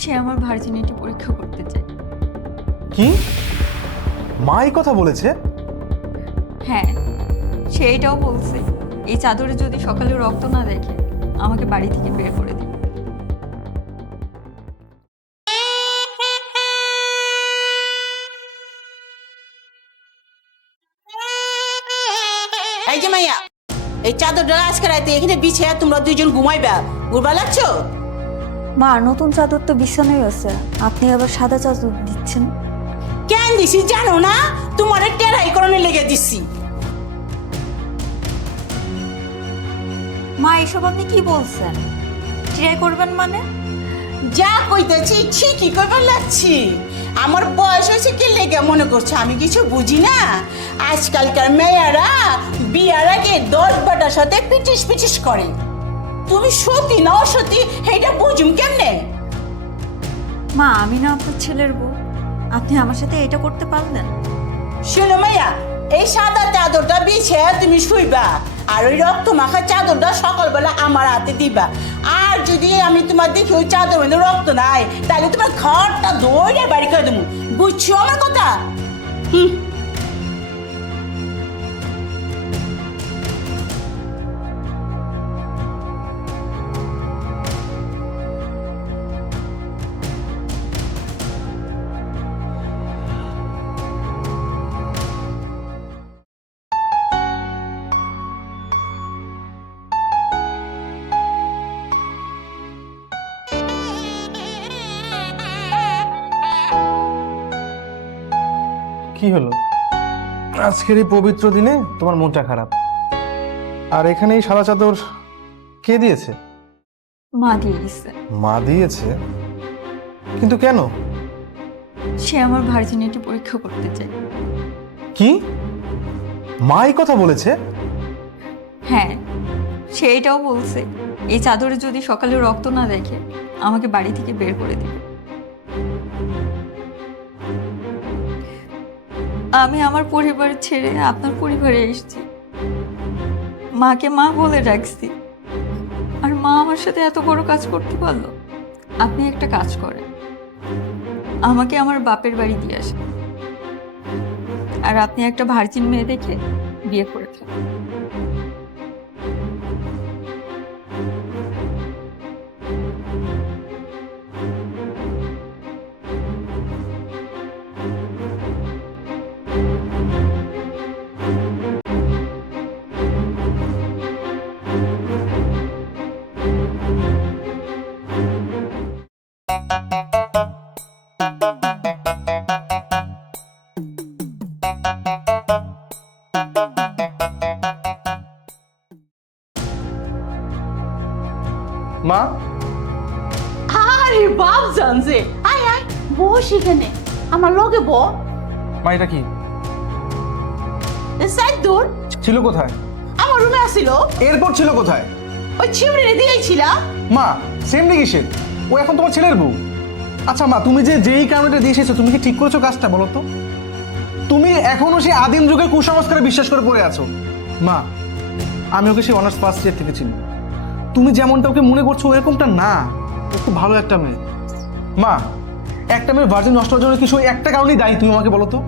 সে আমার ভার্জিনিটি পরীক্ষা করতে চায়। কি? মা এই কথা বলেছে? হ্যাঁ সে এটাও বলছে এই চাদরে যদি সকালে রক্ত না দেখে আমাকে বাড়ি থেকে বের করে দিবে। এই যে মাইয়া এই চাদরটা আজকে রাতে এখানে বিছিয়ে তোমরা দুইজন ঘুমাইবা। ঘুরবা লাগছো? মা নতুন চাদর তো বিছানায় আছে। আপনি আবার সাদা চাদর দিচ্ছেন? কেন দিছি জানো না? তোমার টেরাই করণে লেগে দিছি। মা এসব আপনি কি বলছেন? ট্রাই করবেন মানে? যা কইতেছি ঠিকই করবার লাগছি। আমার বয়স হয়েছে কি লেগে মনে করছ? আমি কিছু বুঝি না? আজকালকার মেয়েরা বিয়ার আগে দশ বাটার সাথে পিটিস পিটিস করে। তুমি সত্যি না অসত্যি এটা বুঝুম কেমনে? মা আমি না আপনার ছেলের বউ। আপনি আমার সাথে এটা করতে পারলেন? শোনো মাইয়া এই সাদা চাদরটা বিছে তুমি শুইবা আর ওই রক্ত মাখা চাদরটা সকালবেলা আমার হাতে দিবা। আর যদি আমি তোমার দেখি ওই চাদর মধ্যে রক্ত নাই তাহলে তোমার ঘরটা দৌড়ে বাড়ি করে দেবো। বুঝছ আমার কথা? হুম। কি হলো? আজকের এই পবিত্র দিনে তোমার মনটা খারাপ। আর এখানে এই সাদা চাদর কে দিয়েছে? মা দিয়ে দিচ্ছে মা দিয়েছে? কিন্তু কেন? সে আমার ভার্জিনিটি পরীক্ষা করতে চায়। কি? মা এই কথা বলেছে? হ্যাঁ সে এটাও বলছে এই চাদরে যদি সকালে রক্ত না দেখে আমাকে বাড়ি থেকে বের করে দিবে। আমি আমার পরিবার ছেড়ে আপনার পরিবারে এসেছি। মাকে মা বলে ডাকছি। আর মা আমার সাথে এত বড় কাজ করতে পারল? আপনি একটা কাজ করেন। আমাকে আমার বাপের বাড়ি দিয়ে আসেন। আর আপনি একটা ভার্জিন মেয়ে দেখে বিয়ে করে ফেলেন। মা? আরে বাপ জানছে আয় আয় বস এখানে। আমার লগে ব। মা এটা কি? সাইড দূর। ছিল কোথায়? আমার রুমে আসিল। এরপর ছিল কোথায়? ওই ছিমড়ে দিয়েছিলাম মা সেম কিসের ও এখন তোমার ছেলের বউ। আচ্ছা মা তুমি যে যেই কারণটা দিয়ে এসেছ তুমি কি ঠিক করেছ কাজটা বলো তো? তুমি এখনও সেই আদিম যুগের কুসংস্কারে বিশ্বাস করে পড়ে আছো। মা আমি ওকে সেই অনার্স ফার্স্ট ইয়ার থেকে চিনি। তুমি যেমনটা ওকে মনে করছ এরকমটা না। ও খুব ভালো একটা মেয়ে। মা, একটা মেয়ের ভার্জিন নষ্ট হওয়ার জন্য কিছু একটা কারণেই দায়ী তুমি আমাকে বলো তো?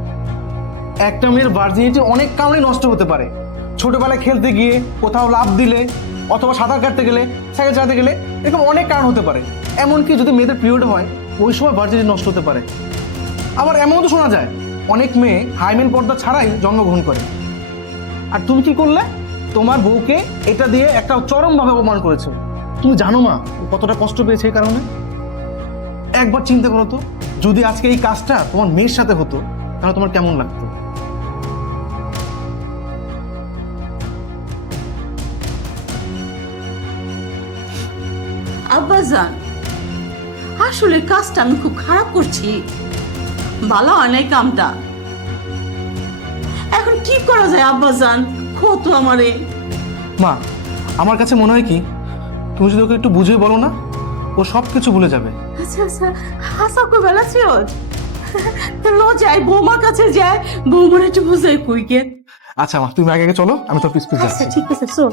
একটা মেয়ের ভার্জিনিটি অনেক কারণেই নষ্ট হতে পারে। ছোটোবেলায় খেলতে গিয়ে কোথাও লাভ দিলে, অথবা সাঁতার কাটতে গেলে, সাইকেল চালাতে গেলে, এরকম অনেক কারণ হতে পারে। এমনকি যদি মেয়েদের পিরিয়ড হয়, ওই সময় ভার্জিনিটি নষ্ট হতে পারে। আবার এমন তো শোনা যায়, অনেক মেয়ে হাইমেন পর্দা ছাড়াই জন্মগ্রহণ করে। আর তুমি কি করলে? তোমার বউকে এটা দিয়ে একটা চরমভাবে অপমান করেছ। তুমি জানো মা ও কতটা কষ্ট পেয়েছে এই কারণে। একবার চিন্তা করো তো যদি আজকে এই কাজটা তোমার মেয়ের সাথে হতো তাহলে তোমার কেমন লাগতো? আব্বাজান আসলে কাজটা আমি খুব খারাপ করছি। ভালো হয় নাই কামটা। এখন কি করা যায় আব্বাজান? তো আমারে। মা আমার কাছে মনে হয় কি তুমি যদি ওকে একটু বুঝে বলো না ও সব কিছু ভুলে যাবে। আচ্ছা আচ্ছা হাসা কই বেলা ছিল লজায় বৌমা কাছে যায় বৌমার একটু বুঝে কই কে আচ্ছা মা তুমি আগে আগে চলো আমি তোর স্কুল আচ্ছা, যাচ্ছি। ঠিক আছে চল।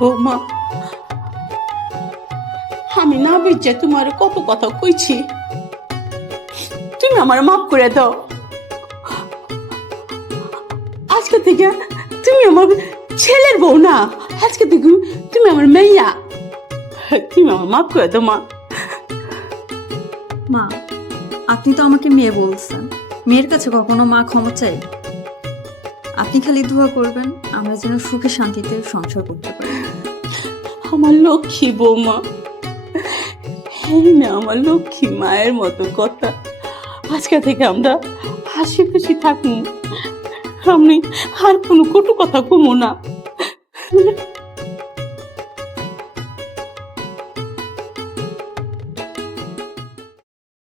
বৌমা আমি না বুঝছে তোমার কত কথা কইছি। তুমি আমার মাফ করে দাও। আজকে থেকে তুমি আমার ছেলের বউ না। আজকে থেকে তুমি আমার মেয়া। তুমি আমার মাফ করে দাও মা। মা আপনি তো আমাকে মেয়ে বলছেন। মেয়ের কাছে কখনো মা ক্ষমা চাই? আপনি খালি দোয়া করবেন আমরা যেন সুখে শান্তিতে সংসার করতে পারি। আমার লক্ষ্মী বৌমা এই না আমার লক্ষ্মী মায়ের মতো কথা। আজকে থেকে আমরা হাসি খুশি থাকুন আমি আর কোনো কটু কথা কমো না।